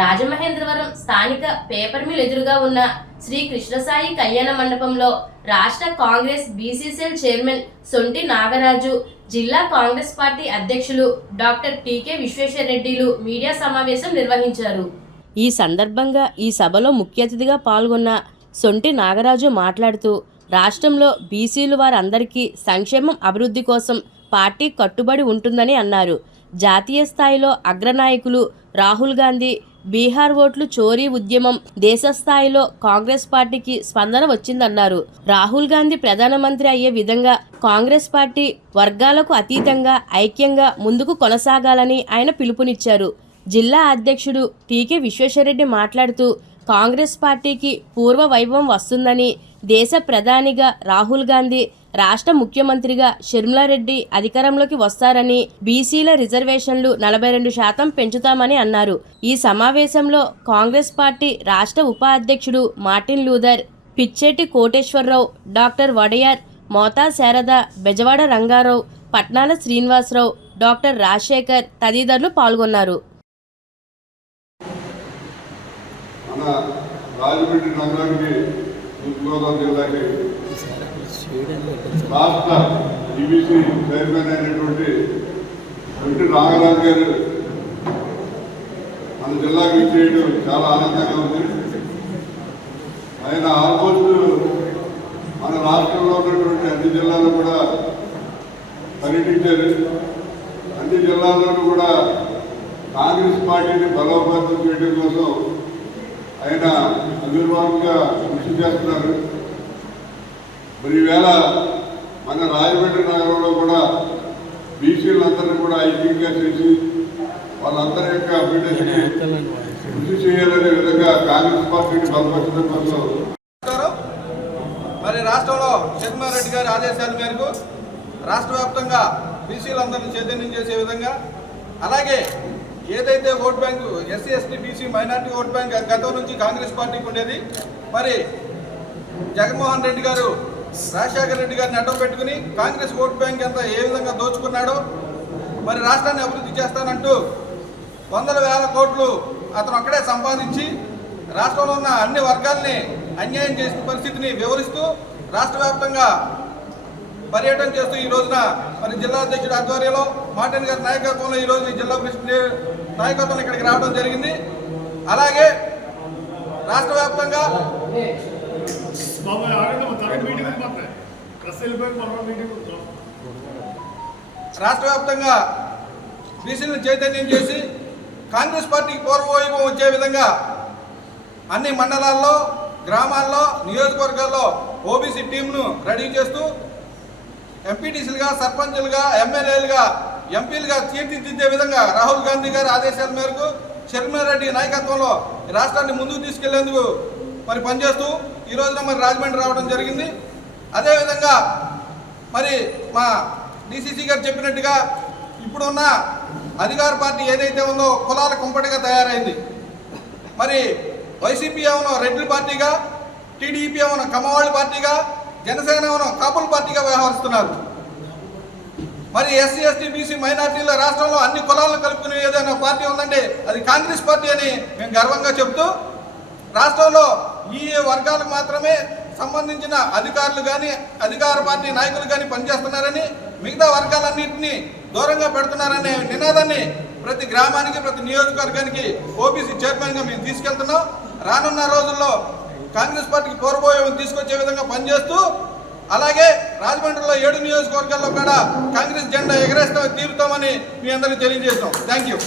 రాజమహేంద్రవరం స్థానిక paper mill ఎదురుగా ఉన్న శ్రీ కృష్ణసాయి కళ్యాణ మండపంలో రాష్ట్ర కాంగ్రెస్ బీసీసీఎల్ చైర్మన్ సొంటి నాగరాజు జిల్లా కాంగ్రెస్ పార్టీ అధ్యక్షులు డాక్టర్ టీకే విశ్వేశ్వరరెడ్డిలు మీడియా సమావేశం నిర్వహించారు. ఈ సందర్భంగా ఈ సభలో ముఖ్య అతిథిగా పాల్గొన్న సొంటి నాగరాజు మాట్లాడుతూ రాష్ట్రంలో బీసీలు వారందరికీ సంక్షేమం అభివృద్ధి కోసం పార్టీ కట్టుబడి ఉంటుందని అన్నారు. జాతీయ స్థాయిలో అగ్రనాయకులు రాహుల్ గాంధీ బీహార్ ఓట్లు చోరీ ఉద్యమం దేశ స్థాయిలో కాంగ్రెస్ పార్టీకి స్పందన వచ్చిందన్నారు. రాహుల్ గాంధీ ప్రధానమంత్రి అయ్యే విధంగా కాంగ్రెస్ పార్టీ వర్గాలకు అతీతంగా ఐక్యంగా ముందుకు కొనసాగాలని ఆయన పిలుపునిచ్చారు. జిల్లా అధ్యక్షుడు టీకే విశ్వేశ్వరరెడ్డి మాట్లాడుతూ కాంగ్రెస్ పార్టీకి పూర్వ వైభవం వస్తుందని దేశ ప్రధానిగా రాహుల్ గాంధీ రాష్ట్ర ముఖ్యమంత్రిగా షర్మిలారెడ్డి అధికారంలోకి వస్తారని బీసీల రిజర్వేషన్లు నలభై రెండు శాతం పెంచుతామని అన్నారు. ఈ సమావేశంలో కాంగ్రెస్ పార్టీ రాష్ట్ర ఉపాధ్యక్షుడు Martin Luther Pichetti Koteswara Rao doctor Vadayar Motha Sharada Bezawada Ranga Rao Patnala Srinivasa Rao doctor Rajasekhar తదితరులు పాల్గొన్నారు. మన రాజమండ్రి నగరానికి తూర్పుగోదావరి జిల్లాకి రాష్ట్ర ఈబీసీ చైర్మన్ అయినటువంటి వెంటి నాగరాజు గారు మన జిల్లాకి చేయడం చాలా ఆనందంగా ఉంది. ఆయన ఆల్మోస్ట్ మన రాష్ట్రంలో ఉన్నటువంటి అన్ని జిల్లాలు కూడా పర్యటించారు. అన్ని జిల్లాల్లోనూ కూడా కాంగ్రెస్ పార్టీని బలోపేతం చేయడం కోసం ఆయన అవిర్భావంగా కృషి చేస్తున్నారు. మరి ఈవేళ మన రాజమండ్రి నగరంలో కూడా బీసీలందరినీ కూడా ఐక్యంగా చేసి వాళ్ళందరి యొక్క అభివృద్ధికి కృషి చేయాలనే విధంగా కాంగ్రెస్ పార్టీని బలపరచడం కోసం మరి రాష్ట్రంలో జగన్మోహన్ గారి ఆదేశాల మేరకు రాష్ట్ర వ్యాప్తంగా బీసీలందరినీ చైతన్యం చేసే విధంగా అలాగే ఏదైతే vote bank SC ST BC minority vote bank గతం నుంచి కాంగ్రెస్ పార్టీకి ఉండేది మరి జగన్మోహన్ రెడ్డి గారు రాజశేఖర రెడ్డి గారిని అడ్డం పెట్టుకుని కాంగ్రెస్ ఓట్ బ్యాంక్ అంతా ఏ విధంగా దోచుకున్నాడో మరి రాష్ట్రాన్ని అభివృద్ధి చేస్తానంటూ వందల వేల కోట్లు అతను అక్కడే సంపాదించి రాష్ట్రంలో ఉన్న అన్ని వర్గాల్ని అన్యాయం చేసిన పరిస్థితిని వివరిస్తూ రాష్ట్ర వ్యాప్తంగా పర్యటన చేస్తూ ఈ రోజున మరి జిల్లా అధ్యక్షుడు ఆధ్వర్యంలో మార్టిన్ గారి నాయకత్వంలో ఈ రోజు జిల్లా ప్రెసిడెంట్ నాయకత్వం ఇక్కడికి రావడం జరిగింది. అలాగే రాష్ట్ర వ్యాప్తంగా రాష్ట్ర వ్యాప్తంగా బీసీలను చైతన్యం చేసి కాంగ్రెస్ పార్టీకి పూర్వవైభవం వచ్చే విధంగా అన్ని మండలాల్లో గ్రామాల్లో నియోజకవర్గాల్లో ఓబీసీ టీంను రెడీ చేస్తూ ఎంపీటీసీలుగా సర్పంచులుగా ఎమ్మెల్యేలుగా ఎంపీలుగా తీర్చిదిద్దే విధంగా రాహుల్ గాంధీ గారి ఆదేశాల మేరకు షర్మిలారెడ్డి నాయకత్వంలో రాష్ట్రాన్ని ముందుకు తీసుకెళ్ళేందుకు మరి పనిచేస్తూ ఈ రోజున మరి రాజమండ్రి రావడం జరిగింది. అదేవిధంగా మరి మా డిసిసి గారు చెప్పినట్టుగా ఇప్పుడున్న అధికార పార్టీ ఏదైతే ఉందో కులాల కుంపటిగా తయారైంది. మరి వైసీపీ ఏమన్నా రెడ్డి పార్టీగా టీడీపీ ఏమన్నా కమ్మవాళ్ళ పార్టీగా జనసేన కాపుల పార్టీగా వ్యవహరిస్తున్నారు. మరి ఎస్సీ ఎస్టీ బీసీ మైనార్టీల రాష్ట్రంలో అన్ని కులాలను కలుపుకునే ఏదైనా పార్టీ ఉందంటే అది కాంగ్రెస్ పార్టీ అని మేము గర్వంగా చెప్తూ రాష్ట్రంలో ఈ వర్గాలకు మాత్రమే సంబంధించిన అధికారులు కానీ అధికార పార్టీ నాయకులు కానీ పనిచేస్తున్నారని మిగతా వర్గాలన్నింటినీ దూరంగా పెడుతున్నారనే నినాదాన్ని ప్రతి గ్రామానికి ప్రతి నియోజకవర్గానికి ఓబీసీ చైర్మన్గా మేము తీసుకెళ్తున్నాం. రానున్న రోజుల్లో కాంగ్రెస్ పార్టీకి పూర్వభావం తీసుకొచ్చే విధంగా పనిచేస్తూ అలాగే రాజమండ్రిలో ఏడు నియోజకవర్గాల్లో కూడా కాంగ్రెస్ జెండా ఎగరేస్తాం తీరుతామని మీ అందరికీ తెలియజేస్తాం. Thank you